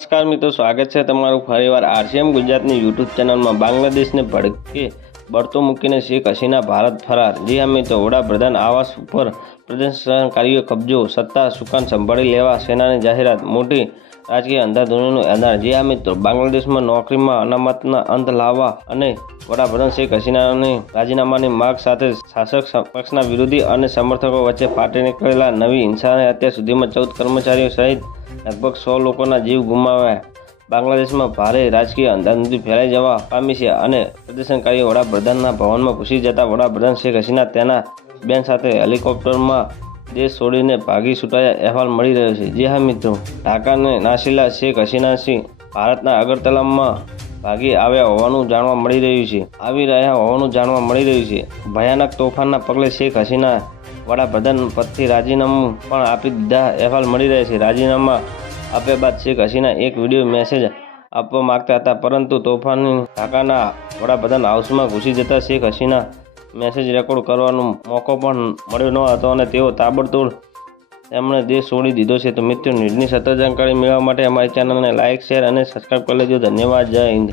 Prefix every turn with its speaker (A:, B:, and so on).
A: નમસ્કાર મિત્રો સ્વાગત છે તમારું ફરીવાર આરસીએમ ગુજરાતની યુટ્યુબ ચેનલમાં બાંગ્લાદેશને ભડકે બળતો મૂકીને શેખ હસીના ભારત ફરાર. જી હા મિત્રો, વડાપ્રધાન આવાસ ઉપર પ્રદર્શનકારીઓ કબજો, સત્તા, સુકાન સંભાળી લેવા, સેનાની જાહેરાત, મોટી રાજકીય અંધાધૂનીનું એલાન જે આ મિત્રો, બાંગ્લાદેશમાં નોકરીમાં અનામતના અંત લાવવા અને વડાપ્રધાન શેખ હસીનાની રાજીનામાની માગ સાથે શાસક પક્ષના વિરોધી અને સમર્થકો વચ્ચે ફાટી નીકળેલા નવી હિંસાને અત્યાર સુધીમાં ચૌદ કર્મચારીઓ સહિત લગભગ સો લોકોના જીવ ગુમાવ્યા. બાંગ્લાદેશમાં ભારે રાજકીય અંધાધૂંધી ફેલાઈ જવા પામી છે અને પ્રદર્શનકારીઓ વડાપ્રધાનના ભવનમાં ઘૂસી જતા વડાપ્રધાન શેખ હસીના તેના બેન સાથે હેલિકોપ્ટરમાં દેશ છોડીને ભાગી છૂટાયા અહેવાલ મળી રહ્યો છે. જે હા, મિત્રો. ઢાકાને નાસીલા શેખ હસીના સિંહ ભારતના અગરતલામાં ભાગી આવ્યા હોવાનું જાણવા મળી રહ્યું છે. આવી રહ્યા હોવાનું જાણવા મળી રહ્યું છે. ભયાનક તોફાનના પગલે શેખ હસીના વડાપ્રધાન પદથી રાજીનામું પણ આપી દીધા અહેવાલ મળી રહ્યા છે. રાજીનામા આપ્યા બાદ શેખ હસીના એક વીડિયો મેસેજ આપવા માગતા હતા. પરંતુ તોફાની ઢાકાના વડાપ્રધાન હાઉસમાં ઘૂસી જતા શેખ હસીના મેસેજ રેકોર્ડ કરવાનો મોકો પણ મળ્યો ન હતો અને તેઓ તાબડતોડ તેમણે દેશ છોડી દીધો છે. તો મિત્રો, ન્યૂઝની સતત જાણકારી મેળવવા માટે અમારી ચેનલને લાઇક શેર અને સબસ્ક્રાઈબ કરી લેજો. ધન્યવાદ. જય હિન્દ.